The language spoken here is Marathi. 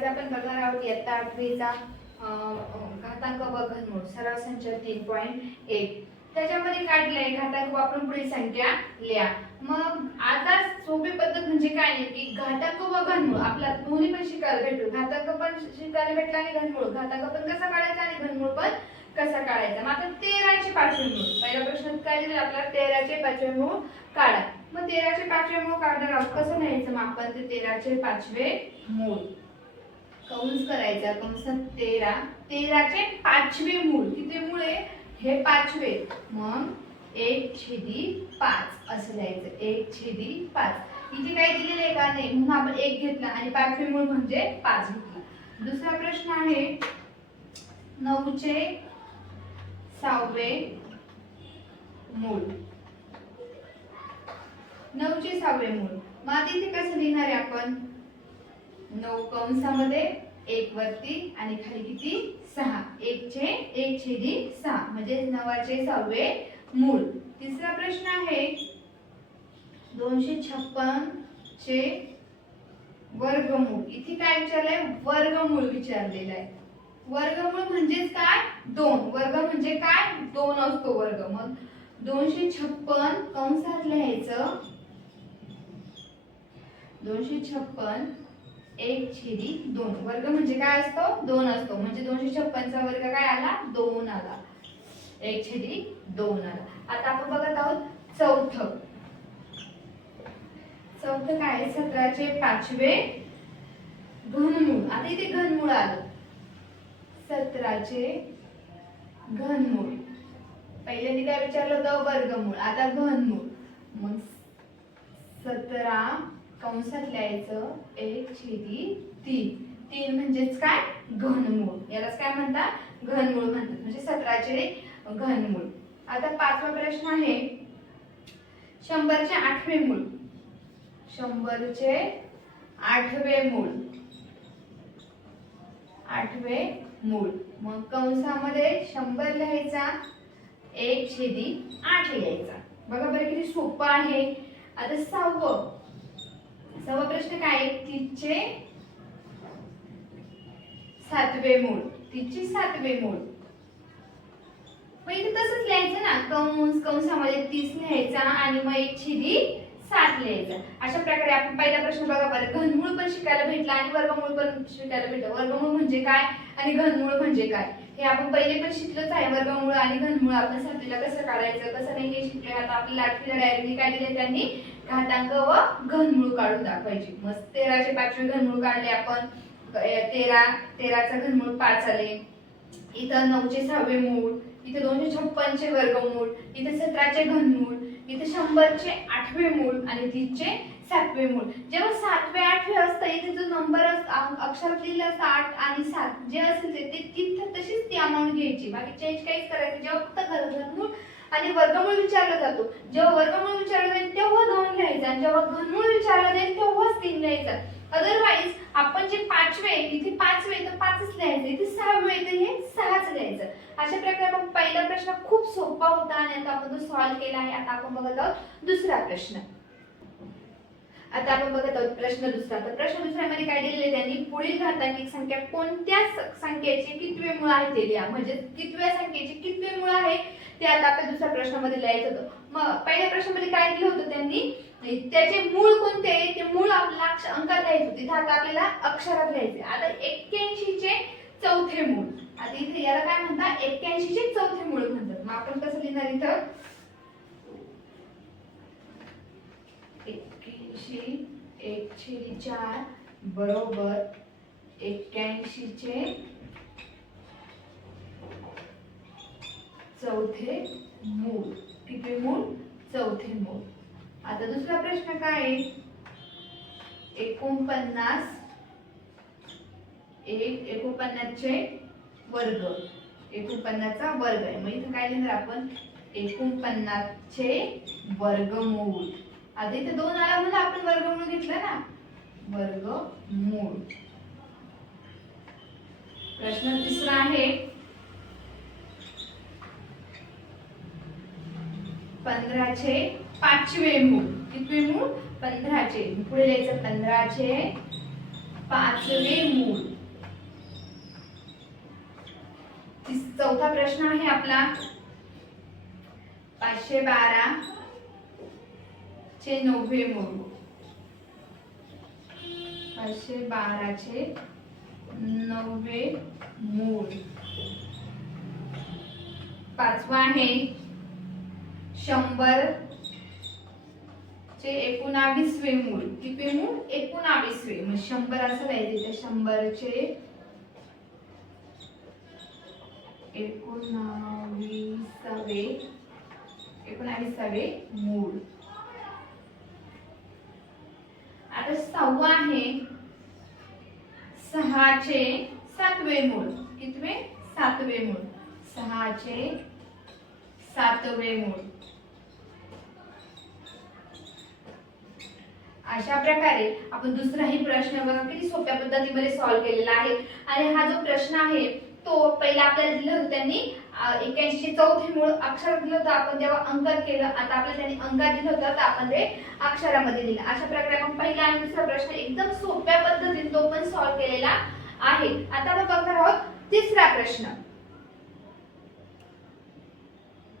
आपण बघणार आहोत इयत्ता 8वीचा घातांक व घनमूळ सराव संच 3.1 त्याच्यामध्ये काय दिलंय घातांक वापरून पुढील संख्या लिहा। मग आता सोपी पद्धत म्हणजे काय आहे की घातांक व घनमूळ आपला दोन्ही पण शिकायला भेटतो। घातांक पण शिकायला भेटला आणि घातांक पण कसा काढायचा आणि घनमूळ पण कसा काढायचा। मग आता 13 चे पाचवे मूळ पहिला प्रश्न काय दिला आपल्याला 13 चे पाचवे मूळ काढा। मग 13 चे पाचवे मूळ काढणार आहोत कसं लिहायचं मग आपण ते 13 चे पाचवे मूळ कंस करायचा कंसात 13 चे पाचवे मूळ किती मूळ आहे हे पाचवे मग 1/5 असं लिहायचं 1/5 इथे काय दिलेलं आहे का नाही म्हणून आपण 1 घेतला आणि पाचवे मूळ म्हणजे 5 घेतला। दुसरा प्रश्न आहे 9 चे 6वे मूळ 9 चे 6वे मूळ मग इथे कसं लिहिणार आहे आपण 9 कंसामध्ये 1 वरती आणि खाली किती 6 1/6 म्हणजे 9 चे 6वे मूळ। तिसरा प्रश्न आहे 256 चे वर्गमूळ इथे काय विचारलंय वर्गमूळ विचारलेलं आहे। वर्गमूळ म्हणजे काय 2 वर्ग म्हणजे काय 2 असतो वर्ग मग 256 कंसात लिहायचं 256 1/2 वर्ग म्हणजे काय असतो 2 असतो म्हणजे 256 चा वर्ग काय आला 2 आला 1/2 आला। आता आपण बघत आहोत चौथं काय 17 चे पाचवे घनमूळ। आता इथे घनमूळ आलं 17 चे घनमूळ पहिल्यांदा काय विचारलं होतं वर्गमूळ आता घनमूळ मग 17 कंसात लिहायचं 1/3 म्हणजेच काय घनमूळ यालाच काय म्हणतात घनमूळ म्हणतात म्हणजे 17 चे घनमूळ। आता पाचवा प्रश्न आहे 100 चे 8वे मूळ 100 चे 8वे मूळ मग कंसामध्ये 100 लिहायचा 1/8 लिहायचा। बघा बरं किती सोपं आहे। आता सहावा प्रश्न काय आहे 30 चे 7वे मूळ 30 चे 7वे मूळ मग इथे तसंच लिहायचं ना कंसामध्ये 30 लिहायचा आणि मग 1/7 लिहायचा। अशा प्रकारे आपण पहिला प्रश्न बघा बरं घनमूळ पण शिकायला भेटला आणि वर्गमूळ पण शिकायला भेटलं। वर्गमूळ म्हणजे काय आणि घनमूळ म्हणजे काय हे आपण पहिले पण शिकलोच आहे। वर्गमूळ आणि घनमूळ आपण 7वीला कसं काढायचं कसं नाही हे शिकले। आता आपल्याला 8वीला डायरेक्टली काय दिले त्यांनी घातांक व घनमूळ काढून दाखवायची। मग 13 चे पाचवे घनमूळ काढले आपण 13 चा घनमूळ 5 आले। इथं 9 चे 6वे मूळ इथे 256 चे वर्गमूळ इथे 17 चे घनमूळ इथे 100 चे 8वे मूळ आणि 30 चे 7वे मूळ। जेव्हा 7वे 8वे असतं इथे जो नंबर अक्षरात लिहिलं असतं 8 आणि 7 जे असेल ते तिथं तशीच ती अमाउंट घ्यायची बाकी चेंज काहीच करायचं। जेव्हा फक्त घनमूळ आणि वर्गमूळ विचारला जातो जेव्हा वर्गमूळ विचारला जाईल तेव्हा 2 लिहायचं आणि जेव्हा घनमूळ विचारला जाईल तेव्हाच 3 लिहायचं। अदरवाइज आपण जे पाचवे इथे 5वे तर 5च लिहायचं इथे 6वे तर हे 6च लिहायचं। अशा प्रकारे मग पहिला प्रश्न खूप सोपा होता आणि आता आपण तो सॉल्व्ह केला आहे। आता आपण बघत आहोत दुसरा प्रश्न। आता आपण बघत आहोत प्रश्न दुसरा। तर प्रश्न दुसऱ्यामध्ये काय दिलेले त्यांनी पुढील घातांकिक संख्या कोणत्या संख्येचे कितवे मूळ आहे ते लिहा म्हणजे कितव्या संख्येचे कितवे मूळ आहे ते आता आपल्या दुसऱ्या प्रश्नामध्ये लिहायचं होतं। मग पहिल्या प्रश्नामध्ये काय दिलं होतं त्यांनी त्याचे मूळ कोणते ते मूळ आपल्याला अंकात लिहायचं तिथे आता आपल्याला अक्षरात लिहायचे। आता 81 चे चौथे मूळ आता इथे याला काय म्हणतात 81 चे चौथे मूळ म्हणतात। मग आपण कसं लिहिणार इथं 81 1/4 बरोबर 81 चे चौथे मूळ किती मूळ चौथे मूळ। आता दुसरा प्रश्न काय आहे 49 चे वर्ग 49 चा वर्ग आहे। मग इथे काय लिहिणार आपण 49 चे वर्गमूळ। आता इथे 2 आला म्हणून आपण वर्गमूळ घेतलं ना वर्गमूळ। प्रश्न तिसरा आहे 15 चे 5वे मूळ कितवे मूळ 15 चे पुढे लिहायचं 15 चे 5वे मूळ चौथा प्रश्न आहे आपला 512 चे 9वे मूळ. 512 चे 9वे मूळ. पाचवा आहे 100 चे 19वे मूळ. किती मूळ? 19वे. मग 100 असं लिहायचं तर 100 चे 19वे मूळ. आता 6वा आहे 6 चे 7वे मूळ. कितवे? 7वे मूळ. 6 चे 7वे मूळ. अशा प्रकारे आपण दुसराही प्रश्न बघा किती सोप्या पद्धतीमध्ये सॉल्व्ह केलेला आहे. आणि हा जो प्रश्न आहे तो पहिला आपल्याला दिलं होतं त्यांनी 81 चे चौथे मूळ अक्षर दिलं होतं आपण तेव्हा अंकात केलं. आता आपल्याला त्यांनी अंकात दिलं होतं तर आपण ते अक्षरामध्ये दिलं. अशा प्रकारे आपण पहिला आणि दुसरा प्रश्न एकदम सोप्या पद्धतीने तो पण सॉल्व्ह केलेला आहे. आता आपण बघणार आहोत तिसरा प्रश्न.